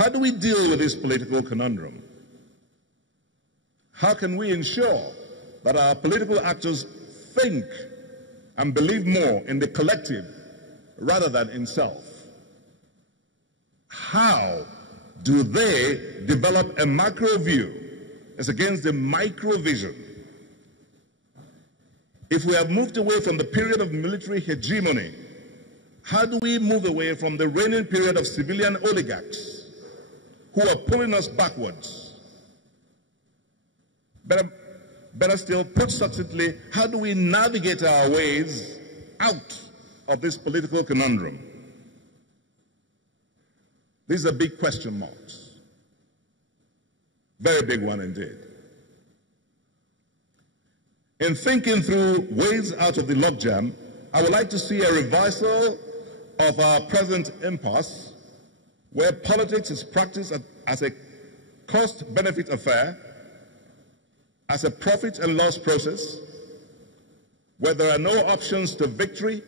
How do we deal with this political conundrum? How can we ensure that our political actors think and believe more in the collective rather than in self? How do they develop a macro view as against the micro vision? If we have moved away from the period of military hegemony, how do we move away from the reigning period of civilian oligarchs who are pulling us backwards? Better still, put succinctly, how do we navigate our ways out of this political conundrum? These are big question marks. Very big one indeed. In thinking through ways out of the logjam, I would like to see a reversal of our present impasse, where politics is practiced as a cost-benefit affair, as a profit and loss process, where there are no options to victory,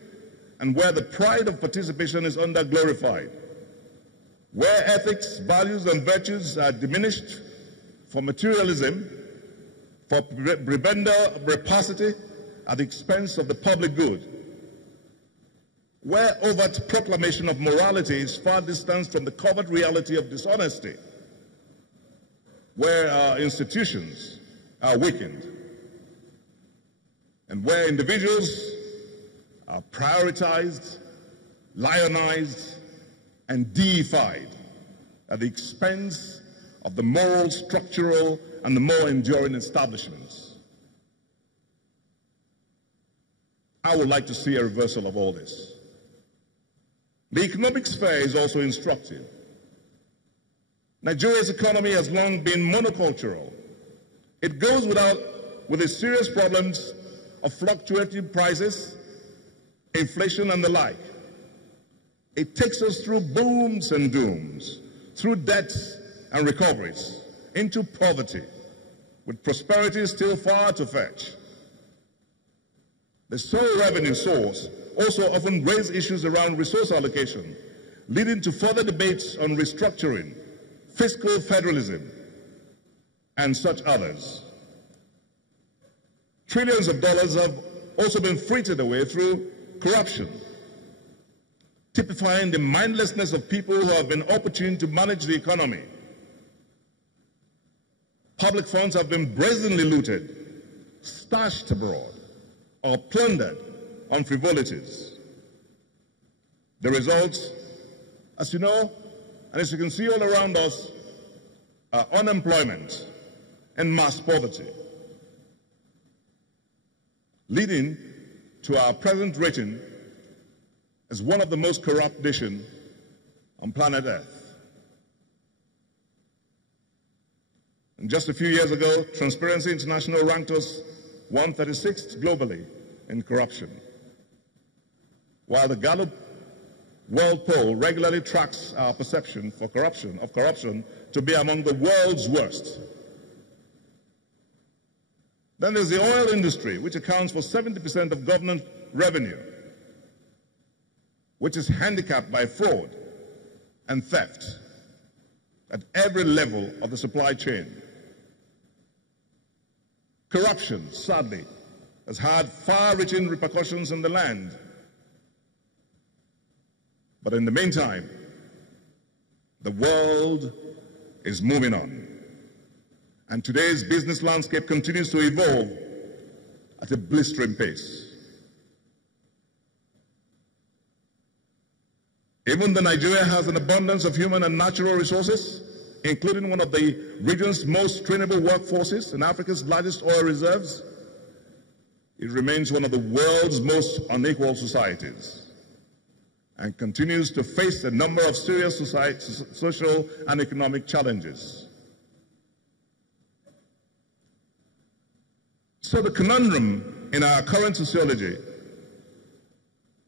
and where the pride of participation is under-glorified, where ethics, values, and virtues are diminished for materialism, for prebendal rapacity at the expense of the public good, where overt proclamation of morality is far distanced from the covert reality of dishonesty, where our institutions are weakened, and where individuals are prioritized, lionized, and deified at the expense of the moral, structural, and the more enduring establishments. I would like to see a reversal of all this. The economic sphere is also instructive. Nigeria's economy has long been monocultural. It goes with its serious problems of fluctuating prices, inflation, and the like. It takes us through booms and dooms, through debts and recoveries, into poverty, with prosperity still far to fetch. The sole revenue source also often raises issues around resource allocation, leading to further debates on restructuring, fiscal federalism, and such others. Trillions of dollars have also been frittered away through corruption, typifying the mindlessness of people who have been opportune to manage the economy. Public funds have been brazenly looted, stashed abroad, or plundered on frivolities. The results, as you know, and as you can see all around us, are unemployment and mass poverty, leading to our present rating as one of the most corrupt nations on planet Earth. And just a few years ago, Transparency International ranked us 136th globally in corruption, while the Gallup World Poll regularly tracks our perception of corruption to be among the world's worst. Then there's the oil industry, which accounts for 70% of government revenue, which is handicapped by fraud and theft at every level of the supply chain. Corruption, sadly, has had far-reaching repercussions in the land. But in the meantime, the world is moving on. And today's business landscape continues to evolve at a blistering pace. Even though Nigeria has an abundance of human and natural resources, including one of the region's most trainable workforces and Africa's largest oil reserves, it remains one of the world's most unequal societies and continues to face a number of serious social and economic challenges. So the conundrum in our current sociology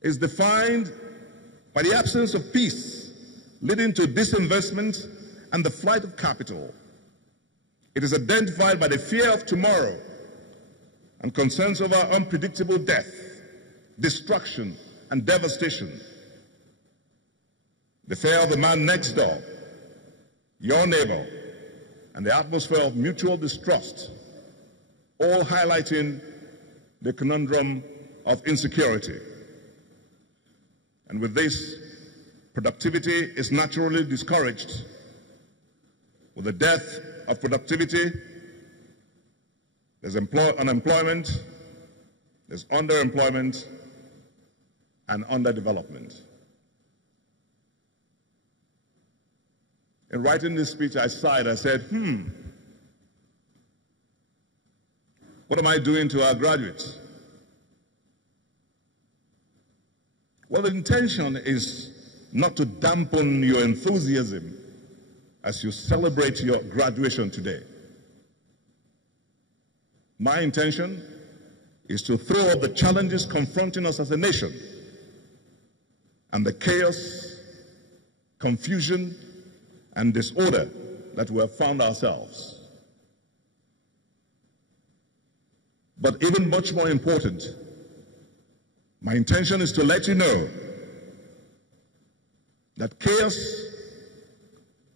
is defined by the absence of peace, leading to disinvestment and the flight of capital. It is identified by the fear of tomorrow and concerns over unpredictable death, destruction, and devastation. The fear of the man next door, your neighbor, and the atmosphere of mutual distrust, all highlighting the conundrum of insecurity. And with this, productivity is naturally discouraged. With the death of productivity, there's unemployment, there's underemployment, and underdevelopment. In writing this speech, I sighed. I said, what am I doing to our graduates? Well, the intention is not to dampen your enthusiasm as you celebrate your graduation today. My intention is to throw up the challenges confronting us as a nation and the chaos, confusion, and disorder that we have found ourselves. But even much more important, my intention is to let you know that chaos,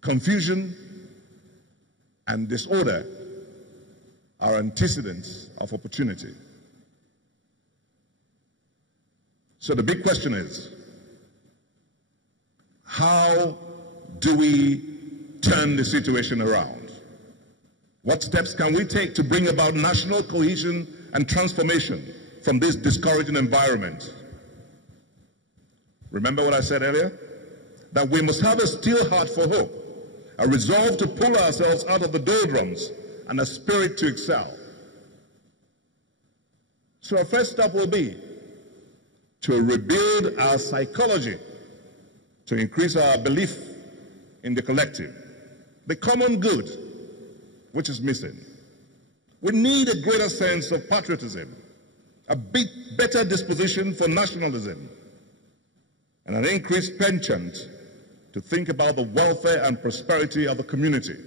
confusion, and disorder are antecedents of opportunity. So the big question is, how do we turn the situation around? What steps can we take to bring about national cohesion and transformation from this discouraging environment? Remember what I said earlier? That we must have a steel heart for hope, a resolve to pull ourselves out of the doldrums, and a spirit to excel. So our first step will be to rebuild our psychology, to increase our belief in the collective, the common good, which is missing. We need a greater sense of patriotism, a better disposition for nationalism, and an increased penchant to think about the welfare and prosperity of the community.